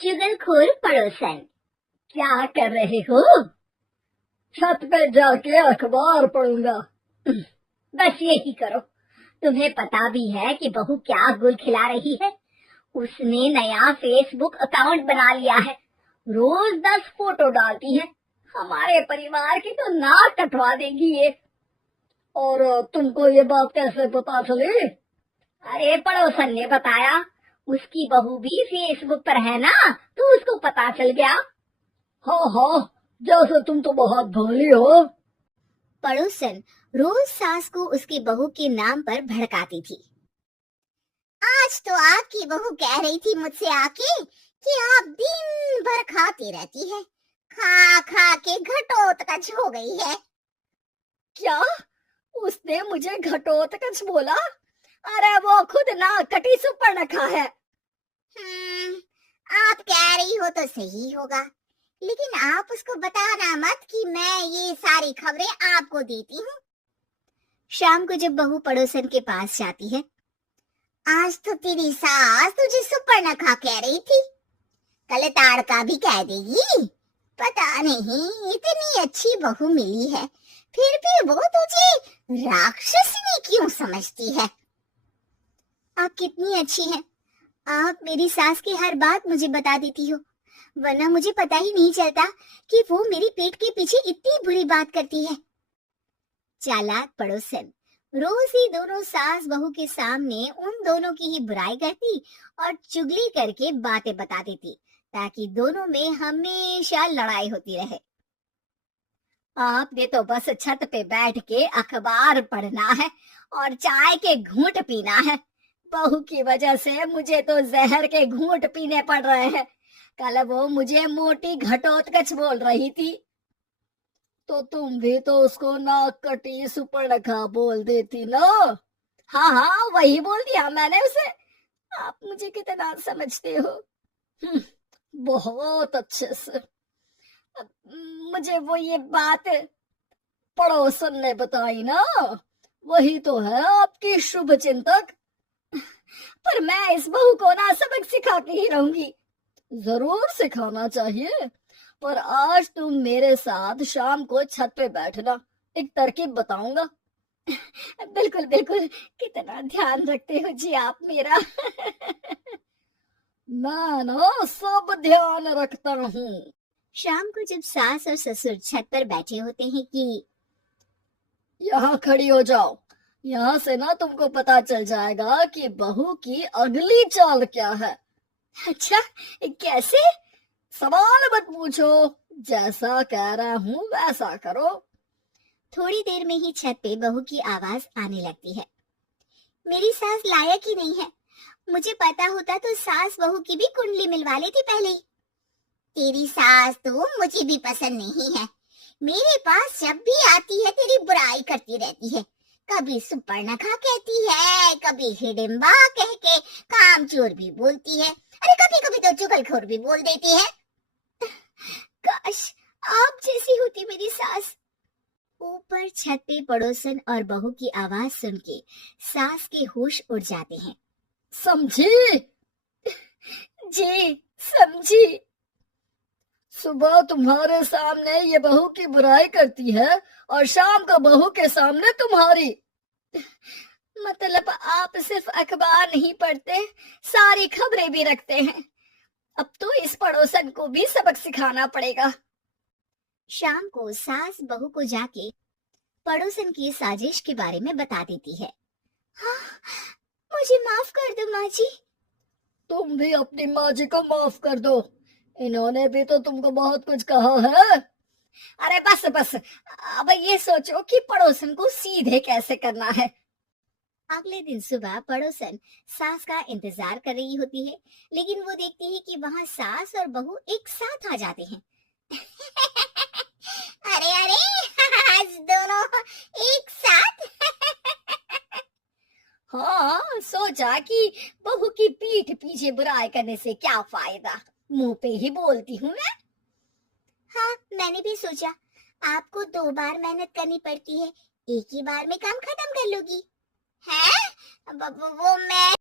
चुगलखोर पड़ोसन, क्या कर रहे हो? छत पे जाके अखबार पढ़ूंगा। बस यही करो। तुम्हें पता भी है कि बहू क्या गुल खिला रही है? उसने नया फेसबुक अकाउंट बना लिया है। रोज 10 फोटो डालती है। हमारे परिवार की तो नाक कटवा देगी ये। और तुमको ये बात कैसे पता चली? अरे पड़ोसन ने बताया। उसकी बहू भी फेसबुक पर है ना, तो उसको पता चल गया। हाँ हाँ, जैसे तुम तो बहुत भोली हो। पड़ोसन रोज सास को उसकी बहू के नाम पर भड़काती थी। आज तो आपकी बहू कह रही थी मुझसे आके कि आप दिन भर खाती रहती है, खा खा के घटोत्कच हो गई है। क्या? उसने मुझे घटोत्कच बोला? अरे वो खुद ना कटी सुपर्णखा है। आप कह रही हो तो सही होगा, लेकिन आप उसको बताना मत कि मैं ये सारी खबरें आपको देती हूँ। शाम को जब बहू पड़ोसन के पास जाती है, आज तो तेरी सास तुझे सुपर्णखा कह रही थी, कल ताड़का भी कह देगी। पता नहीं इतनी अच्छी बहू मिली है, फिर भी वो तुझे राक्षसनी क्यों समझती है? आप कितनी अच्छी हैं। आप मेरी सास की हर बात मुझे बता देती हो, वरना मुझे पता ही नहीं चलता कि वो मेरी पीठ के पीछे इतनी बुरी बात करती है। चालाक पड़ोसन रोज ही दोनों सास बहू के सामने उन दोनों की ही बुराई करती और चुगली करके बातें बता देती, ताकि दोनों में हमेशा लड़ाई होती रहे। आपने तो बस छत पे बैठ के अखबार पढ़ना है और चाय के घूंट पीना है। बहू की वजह से मुझे तो जहर के घूंट पीने पड़ रहे हैं। कल वो मुझे मोटी घटोत्कच बोल रही थी। तो तुम भी तो उसको नाक कटी सुपर्णखा बोल देती ना। हाँ हाँ, वही बोल दिया मैंने उसे। आप मुझे कितना समझते हो? बहुत अच्छे से। मुझे वो ये बात पड़ोसन ने बताई ना, वही तो है आपकी शुभ चिंतक। पर मैं इस बहू को ना सबक सिखा के ही रहूंगी। जरूर सिखाना चाहिए, पर आज तुम मेरे साथ शाम को छत पे बैठना, एक तरकीब बताऊंगा। बिल्कुल बिल्कुल, कितना ध्यान रखते हो जी आप मेरा। मैं ना सब ध्यान रखता हूँ। शाम को जब सास और ससुर छत पर बैठे होते हैं कि यहाँ खड़ी हो जाओ, यहाँ से ना तुमको पता चल जाएगा कि बहू की अगली चाल क्या है। अच्छा, कैसे? सवाल मत पूछो, जैसा कह रहा हूँ वैसा करो। थोड़ी देर में ही छत पे बहू की आवाज आने लगती है। मेरी सास लायक ही नहीं है। मुझे पता होता तो सास बहू की भी कुंडली मिलवा लेती पहले ही। तेरी सास तो मुझे भी पसंद नहीं है। मेरे पास जब भी आती है तेरी बुराई करती रहती है। कभी सुपर्णखा कहती है, कभी हिडिंबा कह के कामचोर भी बोलती है, अरे कभी कभी तो चुगलखोर भी बोल देती है। काश आप जैसी होती मेरी सास। ऊपर छत पे पड़ोसन और बहू की आवाज सुन के सास के होश उड़ जाते हैं। समझी? जी समझी। सुबह तुम्हारे सामने ये बहू की बुराई करती है और शाम को बहू के सामने तुम्हारी। मतलब आप सिर्फ अखबार नहीं पढ़ते, सारी खबरें भी रखते हैं। अब तो इस पड़ोसन को भी सबक सिखाना पड़ेगा। शाम को सास बहू को जाके पड़ोसन की साजिश के बारे में बता देती है। हाँ, मुझे माफ कर दो माँ जी। तुम भी अपनी माँ जी को माफ कर दो, इन्होंने भी तो तुमको बहुत कुछ कहा है। अरे बस बस, अब ये सोचो कि पड़ोसन को सीधे कैसे करना है। अगले दिन सुबह पड़ोसन सास का इंतजार कर रही होती है, लेकिन वो देखती है कि वहाँ सास और बहू एक साथ आ जाते हैं। अरे अरे, आज दोनों एक साथ। हाँ, सोचा कि बहू की पीठ पीछे बुराई करने से क्या फायदा, मुंह पे ही बोलती हूँ मैं। हाँ, मैंने भी सोचा आपको 2 बार मेहनत करनी पड़ती है, एक ही बार में काम खत्म कर लोगी। है? वो मैं